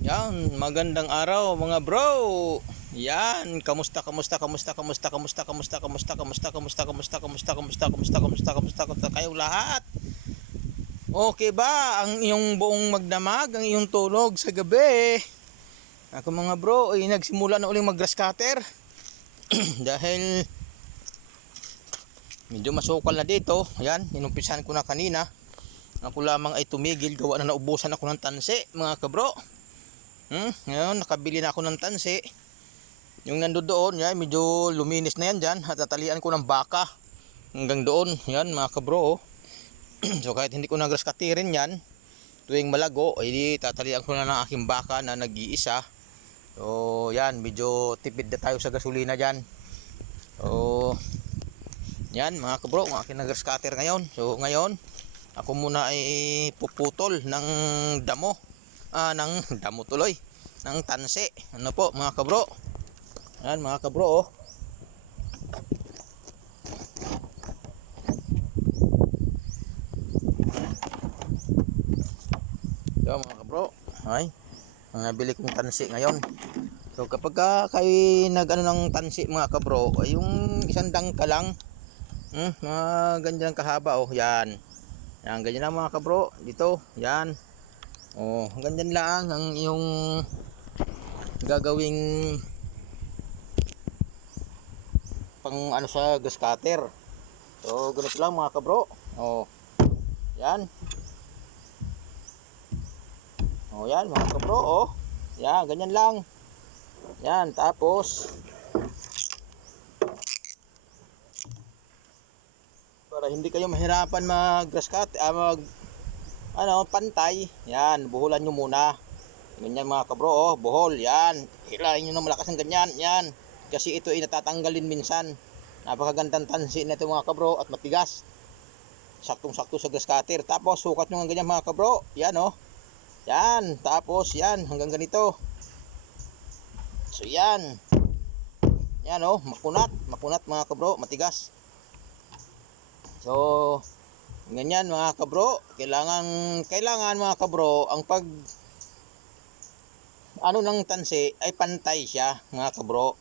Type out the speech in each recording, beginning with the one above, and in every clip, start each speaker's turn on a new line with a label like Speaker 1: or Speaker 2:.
Speaker 1: Yan, magandang araw mga bro. Yan, kamusta kamusta kamusta kamusta kamusta kamusta kamusta kamusta kamusta kamusta kamusta kamusta kamusta kamusta kamusta kamusta kayo lahat. Okay ba ang iyong buong magdamag, ang iyong tulog sa gabi? Ako mga bro, ay nagsimula na uling mag-grass cutter. Dahil medyo masukal na dito. Yan, inumpisan ko na kanina. Ako lamang ay tumigil, gawa na naubusan ako ng tansi, mga kabro. Hmm, ngayon, nakabili na ako ng tansi. Yung nandoon doon, yan, medyo luminis na yan dyan. At tatalian ko ng baka. Hanggang doon, yan, mga kabro. oh. so, kahit hindi ko na grass cutterin yan, tuwing malago, ay tatalian ko na ng aking baka na nag-iisa. So, yan, medyo tipid na tayo sa gasolina dyan. So, yan, mga kabro, ang aking nag-grass cutter ngayon. So, ngayon, ako muna ay puputol ng damo ah, ng damo tuloy ng tanse ano po mga kabro yan mga kabro oh. Yo mga kabro ay ang nabili kong tansi ngayon so kapag ka kayo nag ano ng tansi mga kabro ay yung isang dangka lang hmm, mga ganyan kahaba oh yan yan, ganyan lang mga kabro. Dito, yan. Oh, ganyan lang ang yung gagawing pang ano sa gas cutter. So, ganito lang mga kabro. Oh. Yan. Oh, yan mga kabro, oh. Yan, ganyan lang. Yan, tapos para hindi kayo mahirapan mag grass cut ah, mag ano pantay yan buhulan nyo muna ganyan mga kabro oh buhol yan. Hilahin nyo na malakas ng ganyan yan. Kasi ito ay natatanggalin minsan. Napakagandang tansi nito mga kabro at matigas. Saktong sakto sa grass cutter. Tapos sukat nyo ng ganyan mga kabro. Yan oh. Yan tapos yan hanggang ganito. So yan. Yan oh makunat makunat mga kabro matigas. So, ganyan mga kabro, kailangan kailangan mga kabro ang pag ano ng tansi ay pantay siya mga kabro.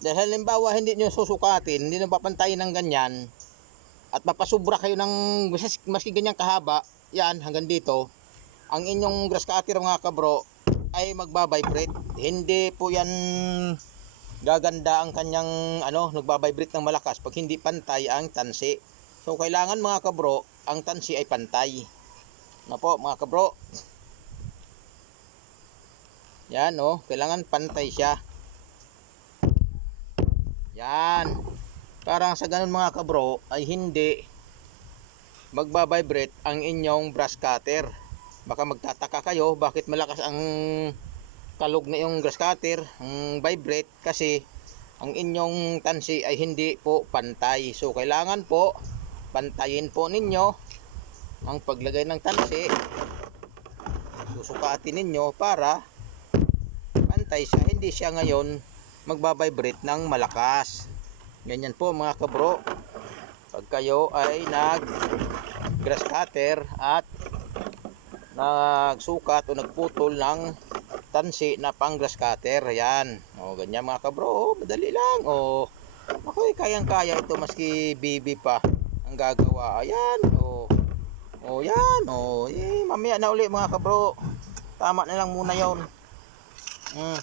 Speaker 1: Dahil halimbawa hindi niyo susukatin, hindi niyo papantayin ng ganyan at mapasubra kayo ng maski ganyang kahaba, yan hanggang dito, ang inyong grass cutter mga kabro ay magbabibrate. Hindi po yan gaganda ang kanyang ano nagbabibrate ng malakas pag hindi pantay ang tansi so kailangan mga kabro ang tansi ay pantay na po mga kabro yan oh kailangan pantay siya yan parang sa ganun mga kabro ay hindi magbabibrate ang inyong brush cutter baka magtataka kayo bakit malakas ang kalog na yung grass cutter, ang vibrate kasi ang inyong tansi ay hindi po pantay. So kailangan po pantayin po ninyo ang paglagay ng tansi. Susukatin ninyo para pantay siya. Hindi siya ngayon magbabibrate ng malakas. Ganyan po mga kabro. Pag kayo ay nag grass cutter at nagsukat o nagputol ng tansi na pang grass cutter. Ayan. O, ganyan mga kabro. O, madali lang. O, ako kayang-kaya ito maski baby pa ang gagawa. Ayan. O, o yan. O, eh, mamaya na uli mga kabro. Tama na lang muna yon. Hmm.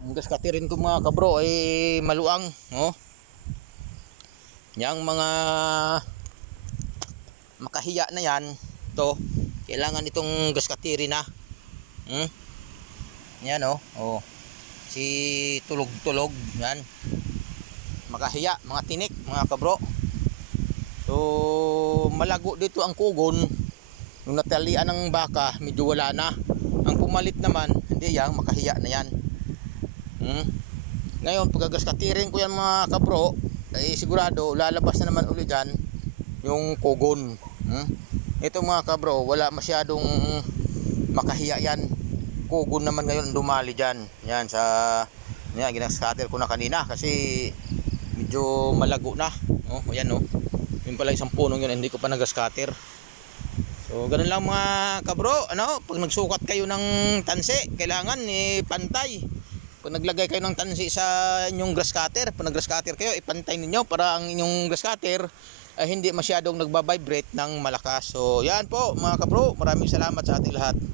Speaker 1: Ang cutterin ko mga kabro ay maluang. O. Yang mga makahiya na yan to kailangan itong gaskatiri na hmm? yan oh. oh si tulog tulog yan makahiya mga tinik mga kabro so malago dito ang kugon yung natalian ng baka medyo wala na ang pumalit naman hindi yan makahiya na yan hmm? ngayon pagkagaskatirin ko yan mga kabro ay sigurado lalabas na naman uli dyan yung kugon Hmm? Ito mga kabro, wala masyadong makahiya yan. Kugon naman ngayon dumali dyan. Yan sa yan, ginascatter ko na kanina kasi medyo malago na. Oh, ayan oh. Yung pala isang punong yun, hindi ko pa nag-scatter. So, ganun lang mga kabro, ano, pag nagsukat kayo ng tansi, kailangan eh, pantay. Pag naglagay kayo ng tansi sa inyong grass cutter, pag nag-grass cutter kayo, ipantay ninyo para ang inyong grass cutter ay hindi masyadong nagbabibrate ng malakas. So, yan po mga kabro, maraming salamat sa ating lahat.